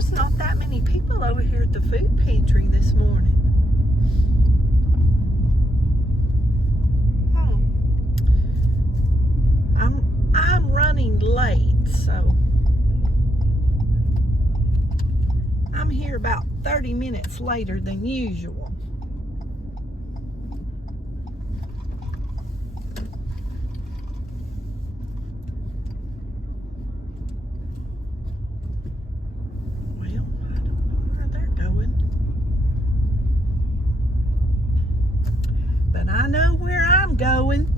there's not that many people over here at the food pantry this morning. I'm running late, so I'm here about 30 minutes later than usual. Well, I don't know where they're going, but I know where I'm going.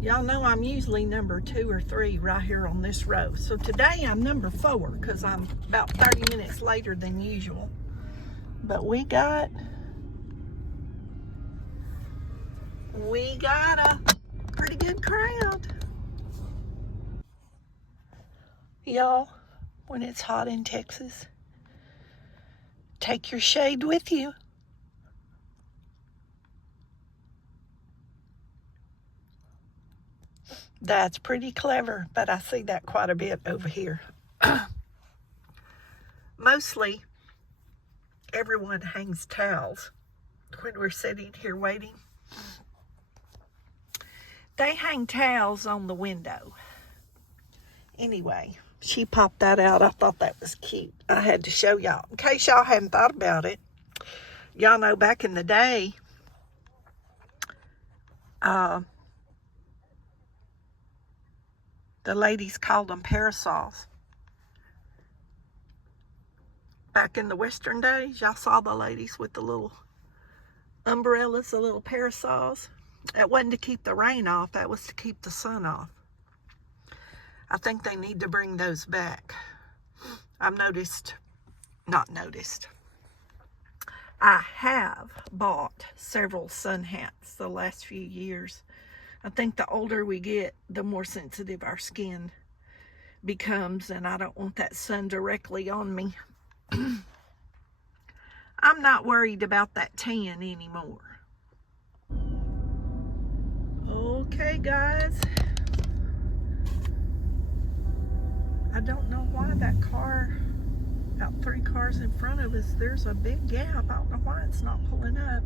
Y'all know I'm usually number 2 or 3 right here on this row. So today I'm number 4 because I'm about 30 minutes later than usual. But we got a pretty good crowd. Y'all, when it's hot in Texas, take your shade with you. That's pretty clever, but I see that quite a bit over here. Mostly, everyone hangs towels when we're sitting here waiting. They hang towels on the window. Anyway, she popped that out. I thought that was cute. I had to show y'all. In case y'all hadn't thought about it, y'all know back in the day, the ladies called them parasols. Back in the Western days, y'all saw the ladies with the little umbrellas, the little parasols. That wasn't to keep the rain off, that was to keep the sun off. I think they need to bring those back. I have bought several sun hats the last few years. I think the older we get, the more sensitive our skin becomes, and I don't want that sun directly on me. I'm not worried about that tan anymore. Okay, guys. I don't know why that car, about 3 cars in front of us, there's a big gap. I don't know why it's not pulling up.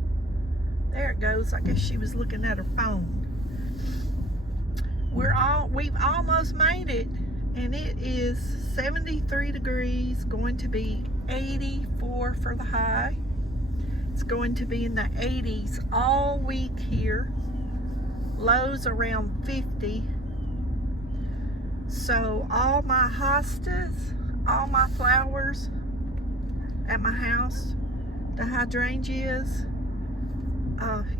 There it goes. I guess she was looking at her phone. We've almost made it, and it is 73 degrees, going to be 84 for the high. It's going to be in the 80s all week here. Lows around 50. So all my hostas, all my flowers at my house, the hydrangeas,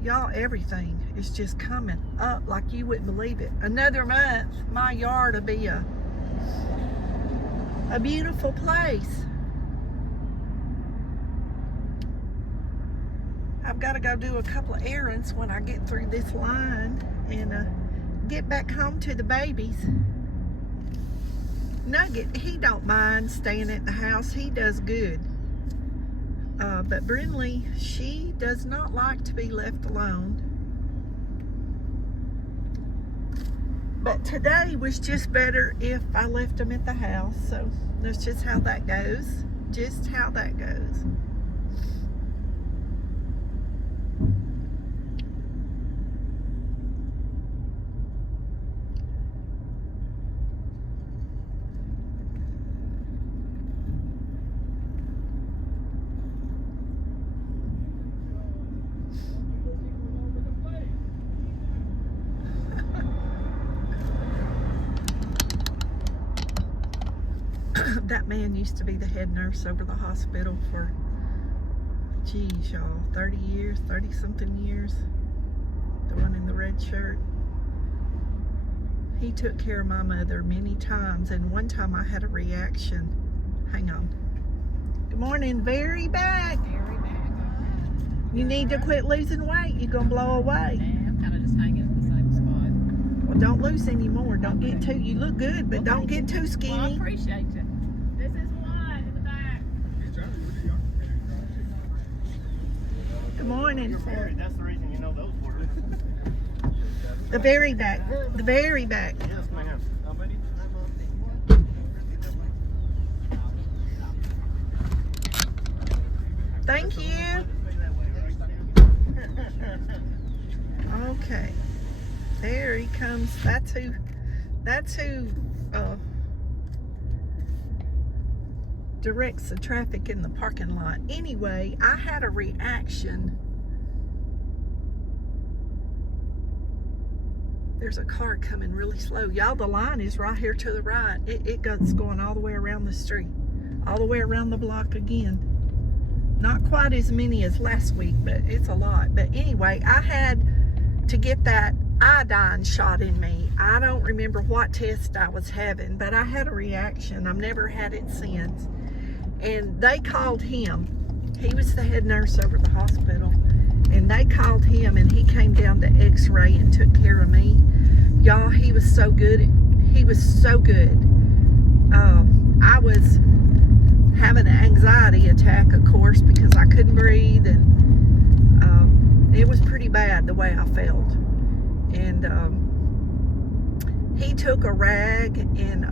y'all, everything is just coming up like you wouldn't believe it. Another month, my yard will be a beautiful place. I've got to go do a couple of errands when I get through this line and get back home to the babies. Nugget, he don't mind staying at the house. He does good. But Brinley, she does not like to be left alone. But today was just better if I left them at the house. So that's just how that goes. Just how that goes. That man used to be the head nurse over the hospital for, geez, y'all, 30 years, 30-something years. The one in the red shirt. He took care of my mother many times, and one time I had a reaction. Hang on. Good morning, very back. Very back. You need to quit losing weight. You're going to blow away. Yeah, I'm kind of just hanging at the same spot. Well, don't lose any more. Don't get too, you look good, but don't get too Well, I skinny. appreciate you. This is one in the back. Good morning. That's the reason you know those words. The very back. The very back. Yes, ma'am. Thank you. Okay. There he comes. That's who directs the traffic in the parking lot. Anyway, I had a reaction. There's a car coming really slow. Y'all, the line is right here to the right. It goes going all the way around the street. All the way around the block again. Not quite as many as last week, but it's a lot. But anyway, I had to get that iodine shot in me. I don't remember what test I was having, but I had a reaction. I've never had it since. And they called him. He was the head nurse over the hospital. And they called him, and he came down to x-ray and took care of me. Y'all, he was so good. He was so good. I was having an anxiety attack, of course, because I couldn't breathe, and it was pretty bad the way I felt. And he took a rag and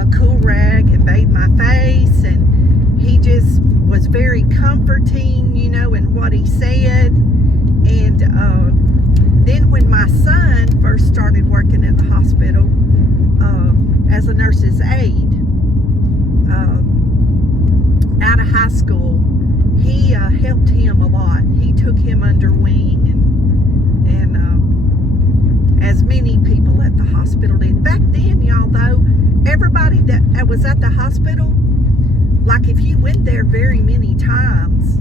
a cool rag and bathed my face, and he just was very comforting, you know, in what he said. And then when my son first started working at the hospital as a nurse's aide out of high school, he helped him a lot. He took him under wing, and as many people at the hospital did. Back then, y'all, though, everybody that was at the hospital, like if you went there very many times,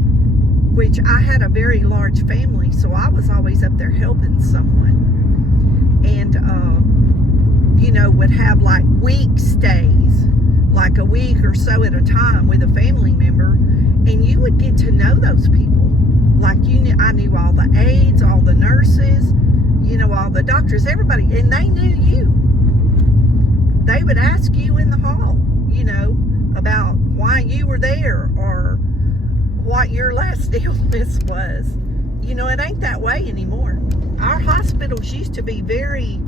which I had a very large family, so I was always up there helping someone, and you know, would have like week stays, like a week or so at a time with a family member, and you would get to know those people. Like I knew all the aides, all the nurses, you know, all the doctors, everybody, and they knew you. They would ask you in the hall, you know, about why you were there or what your last illness was. You know, it ain't that way anymore. Our hospitals used to be very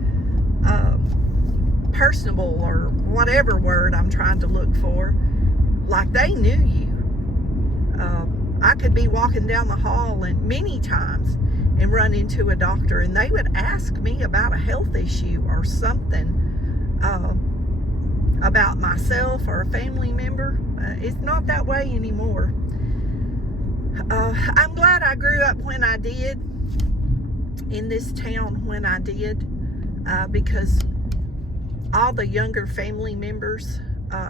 personable, or whatever word I'm trying to look for. Like they knew you. I could be walking down the hall and many times and run into a doctor, and they would ask me about a health issue or something about myself or a family member. It's not that way anymore. I'm glad I grew up when I did, in this town when I did, because all the younger family members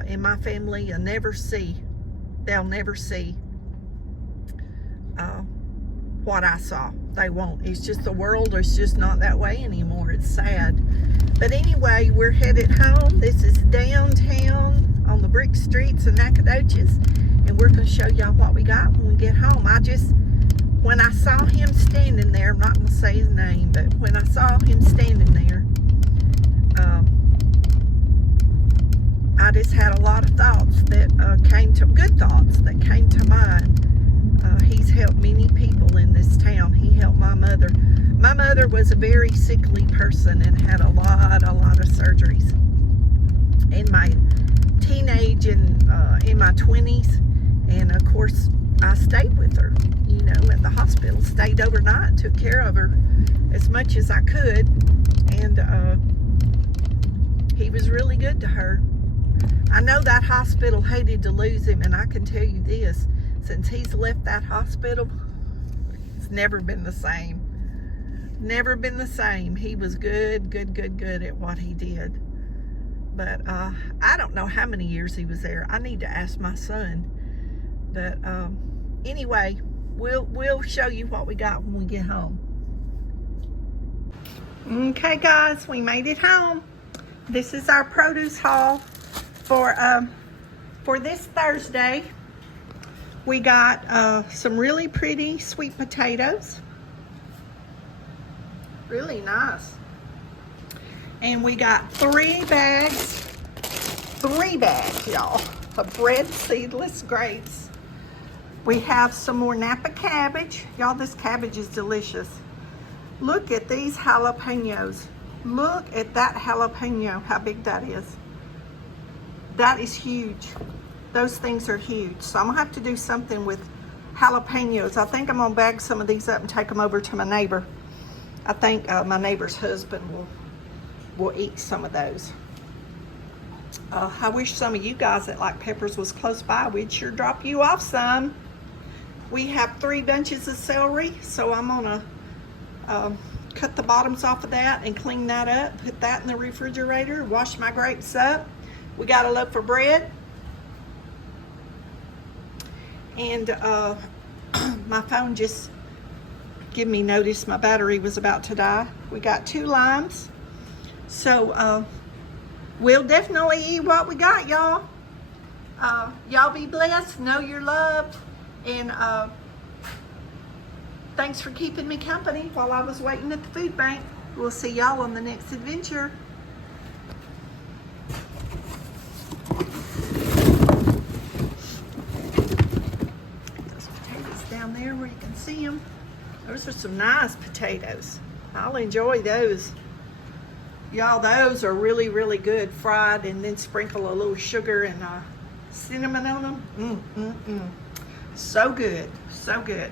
in my family they'll never see what I saw. They won't. It's just the world is just not that way anymore. It's sad. But anyway, we're headed home. This is downtown on the brick streets of Nacogdoches, and we're going to show y'all what we got when we get home. When I saw him standing there, I'm not going to say his name, but when I saw him standing there, I just had a lot of thoughts that good thoughts that came to mind. He's helped many people in this town. He helped my mother. My mother was a very sickly person and had a lot of surgeries. In my teenage and in my 20s, and of course I stayed with her, you know, at the hospital. Stayed overnight, took care of her as much as I could, and he was really good to her. I know that hospital hated to lose him, and I can tell you this, since he's left that hospital, it's never been the same. Never been the same. He was good at what he did. But I don't know how many years he was there. I need to ask my son. But anyway, we'll show you what we got when we get home. Okay, guys, we made it home. This is our produce haul for this Thursday. We got some really pretty sweet potatoes. Really nice. And we got 3 bags, y'all, of red seedless grapes. We have some more Napa cabbage. Y'all, this cabbage is delicious. Look at these jalapenos. Look at that jalapeno, how big that is. That is huge. Those things are huge. So I'm gonna have to do something with jalapenos. I think I'm gonna bag some of these up and take them over to my neighbor. I think my neighbor's husband will eat some of those. I wish some of you guys that like peppers was close by. We'd sure drop you off some. We have 3 bunches of celery, so I'm gonna cut the bottoms off of that and clean that up, put that in the refrigerator, wash my grapes up. We got a loaf of bread. And my phone just give me notice my battery was about to die. We got 2 limes. So we'll definitely eat what we got, y'all. Y'all be blessed, know you're loved, and thanks for keeping me company while I was waiting at the food bank. We'll see y'all on the next adventure. Those potatoes down there where you can see them. Those are some nice potatoes. I'll enjoy those. Y'all, those are really, really good fried, and then sprinkle a little sugar and cinnamon on them. So good, so good.